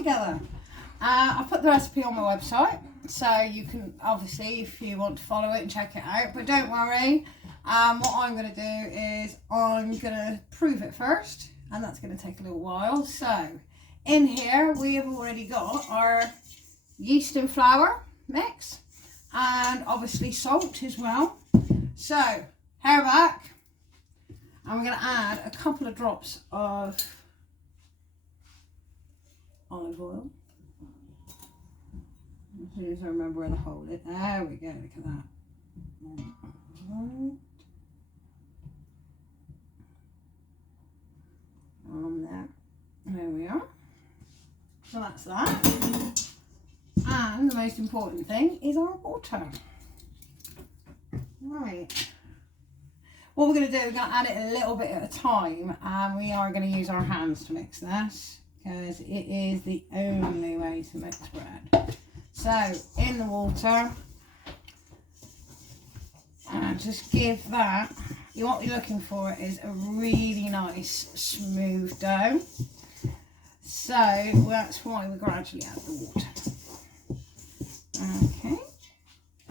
together. I put the recipe on my website, so you can obviously, if you want to follow it and check it out, but don't worry. What I'm going to do is I'm going to prove it first, and that's going to take a little while. So in here we have already got our yeast and flour mix, and obviously salt as well. So hair back, and we're going to add a couple of drops of olive oil. As soon as I remember where to hold it. There we go, look at that. There we are. So that's that. And the most important thing is our water. Right. What we're going to do, we're going to add it a little bit at a time, and we are going to use our hands to mix this, because it is the only way to mix bread. So in the water, and just give that, what you're looking for is a really nice smooth dough. So that's why we gradually add the water. Okay,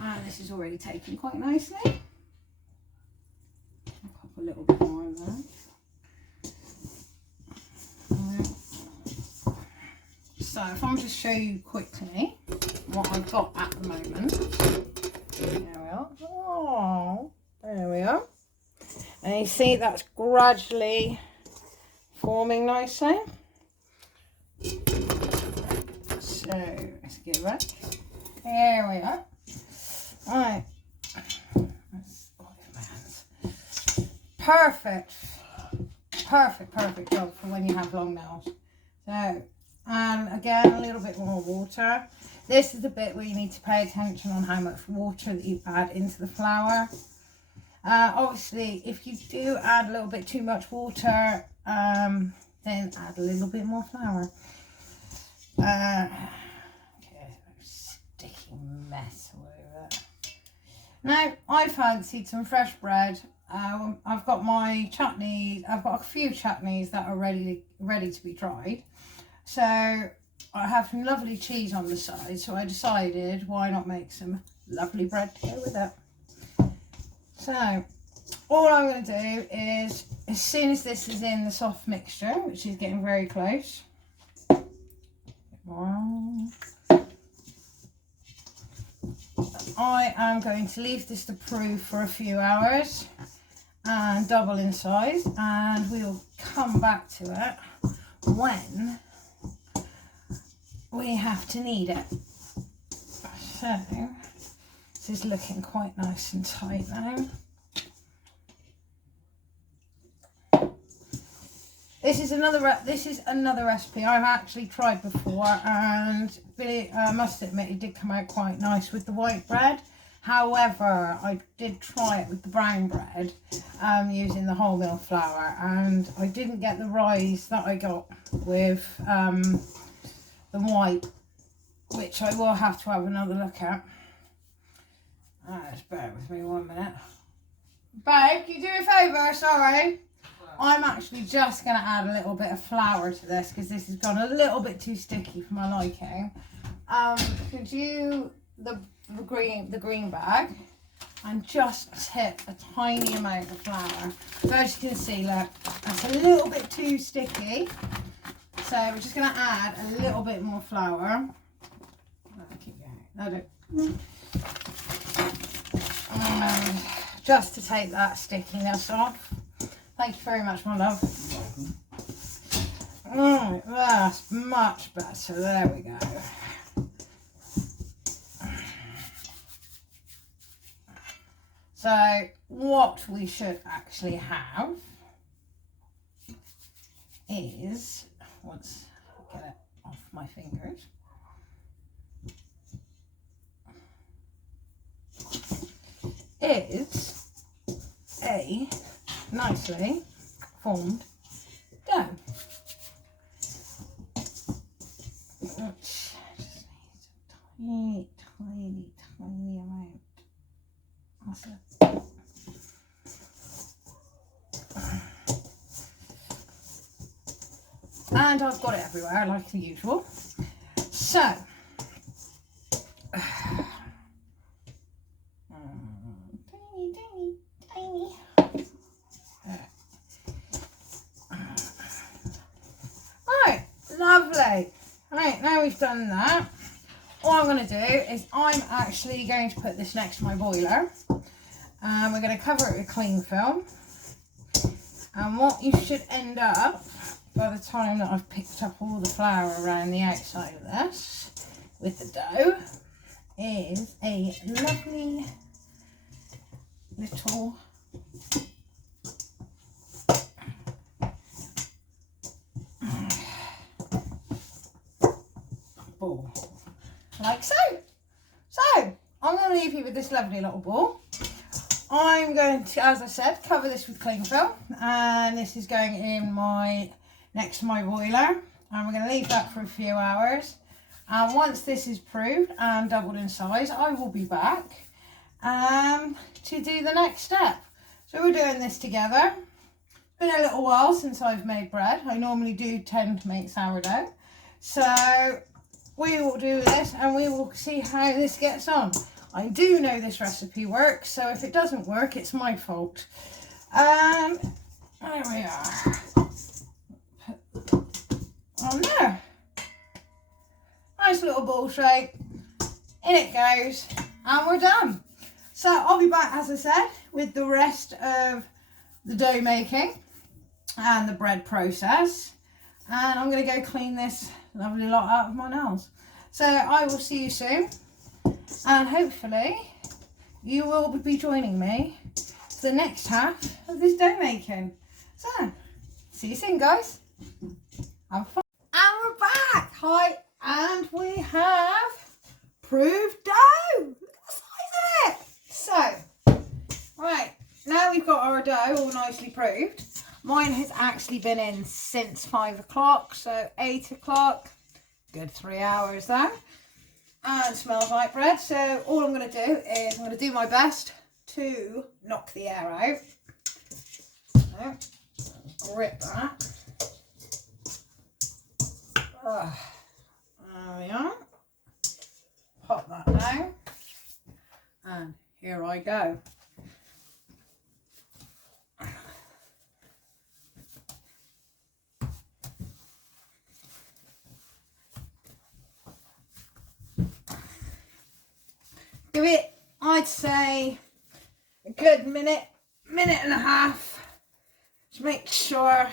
and this is already taken quite nicely. I'll pop a little bit more in there. So if I just show you quickly what I've got at the moment. There we are. Oh, there we are. And you see that's gradually forming nicely. So let's get back. There we are. Right. Perfect. Perfect job for when you have long nails. So, and again, a little bit more water. This is the bit where you need to pay attention on how much water that you add into the flour. Obviously, if you do add a little bit too much water, then add a little bit more flour. Okay, sticky mess all over it. Now, I fancied some fresh bread. I've got my chutneys. I've got a few chutneys that are ready to be dried. So I have some lovely cheese on the side. So I decided, why not make some lovely bread to go with it. So all I'm going to do is, as soon as this is in the soft mixture, which is getting very close, I am going to leave this to prove for a few hours and double in size, and we'll come back to it when we have to knead it. So this is looking quite nice and tight now. This is another recipe I've actually tried before, and I must admit it did come out quite nice with the white bread. However, I did try it with the brown bread, using the wholemeal flour, and I didn't get the rise that I got with the white, which I will have to have another look at. Just bear with me 1 minute. Babe, can you do me a favour? Sorry. I'm actually just going to add a little bit of flour to this, because this has gone a little bit too sticky for my liking. Could you, the green bag, and just tip a tiny amount of flour. So as you can see, look, that's a little bit too sticky. So we're just going to add a little bit more flour. Keep going. Just to take that stickiness off. Thank you very much, my love. Alright, that's much better. There we go. So what we should actually have is, once I get it off my fingers, is a nicely formed dough, which just needs a tiny amount. That's it. And I've got it everywhere, like the usual. So, tiny. Right, lovely. Right, now we've done that, all I'm going to do is I'm actually going to put this next to my boiler. And we're going to cover it with cling film. And what you should end up, by the time that I've picked up all the flour around the outside of this, with the dough, is a lovely little ball, like so. So, I'm going to leave you with this lovely little ball. I'm going to, as I said, cover this with cling film, and this is going in next to my boiler, and we're going to leave that for a few hours. And once this is proved and doubled in size, I will be back to do the next step. So we're doing this together. It's been a little while since I've made bread. I normally do tend to make sourdough. So we will do this and we will see how this gets on. I do know this recipe works, so if it doesn't work, it's my fault. There we are. On there. Nice little ball shape. In it goes, and we're done. So I'll be back, as I said, with the rest of the dough making and the bread process. And I'm going to go clean this lovely lot out of my nails. So I will see you soon. And hopefully you will be joining me for the next half of this dough making. So, see you soon, guys. Have fun. And we're back. Hi, and we have proved dough. Look at the size of it. So, right, now we've got our dough all nicely proved. Mine has actually been in since 5 o'clock, so 8 o'clock. Good 3 hours there. And smells like bread. So all I'm going to do is I'm going to do my best to knock the air out. So, grip that. There we are. Pop that down. And here I go. Give it, I'd say, a good minute and a half to make sure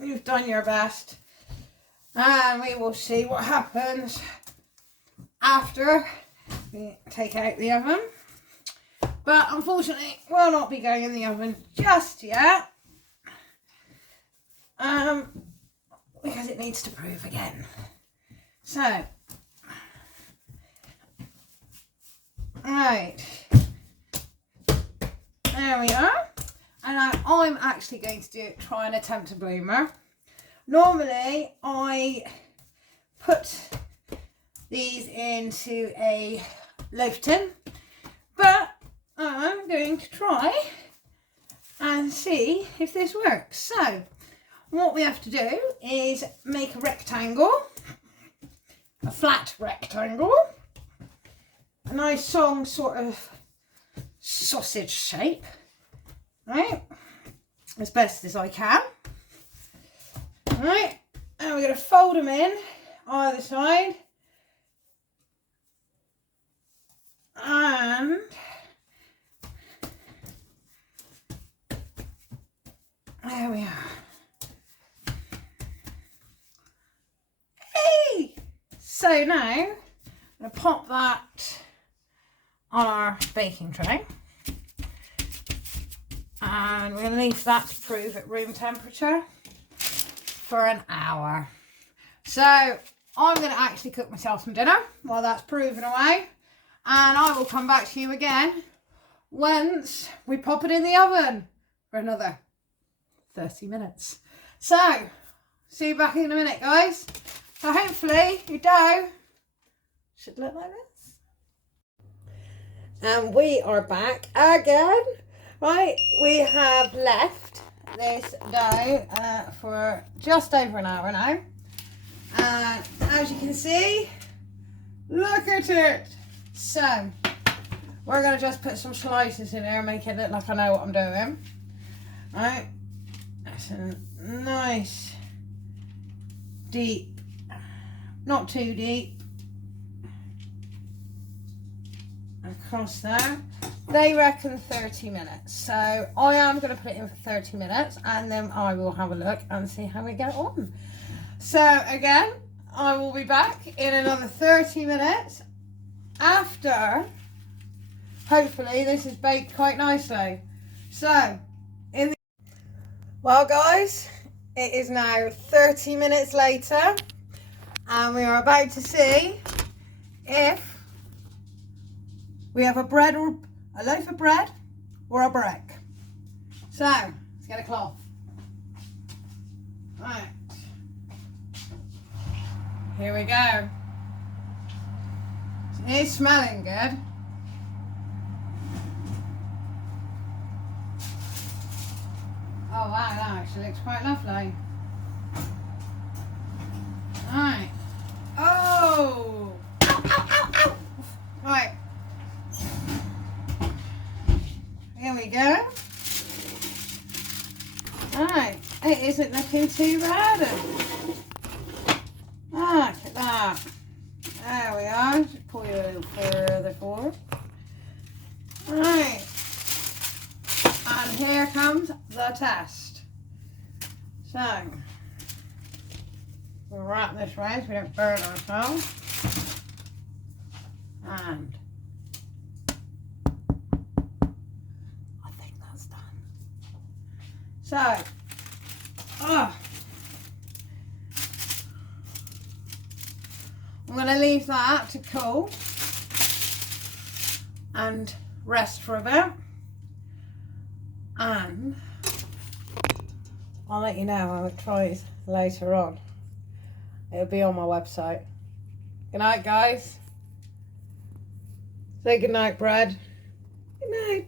you've done your best, and we will see what happens after we take out the oven. But unfortunately, we'll not be going in the oven just yet, because it needs to prove again. So, right, there we are. And I'm actually going to try and attempt a bloomer. Normally I put these into a loaf tin, but I'm going to try and see if this works. So what we have to do is make a rectangle, a flat rectangle, a nice long sort of sausage shape, right, as best as I can. Right, and we're going to fold them in either side, and there we are. Hey! So now I'm going to pop that on our baking tray, and we're going to leave that to prove at room temperature for an hour. So I'm going to actually cook myself some dinner while that's proving away, and I will come back to you again once we pop it in the oven for another 30 minutes. So see you back in a minute, guys. So hopefully your dough should look like this. And we are back again. Right, we have left this dough for just over an hour now. And as you can see, look at it. So, we're going to just put some slices in there and make it look like I know what I'm doing. Right, that's a nice deep, not too deep, across there. They reckon 30 minutes, so I am going to put it in for 30 minutes and then I will have a look and see how we get on. So again, I will be back in another 30 minutes after, hopefully this is baked quite nicely. So, well guys, it is now 30 minutes later and we are about to see if we have a loaf of bread or a brick. So, let's get a cloth. Right, here we go. It's smelling good. Oh wow, that actually looks quite lovely. Right. Oh! Ow, ow, ow, ow! Right. Here we go. Right. It isn't looking too bad. Ah, look at that. There we are. Just pull you a little further forward. Right. And here comes the test. So, we'll wrap this right so we don't burn ourselves. And I think that's done. So, I'm going to leave that to cool and rest for a bit. And I'll let you know how it tries later on. It'll be on my website. Good night, guys. Say good night, Brad. Good night.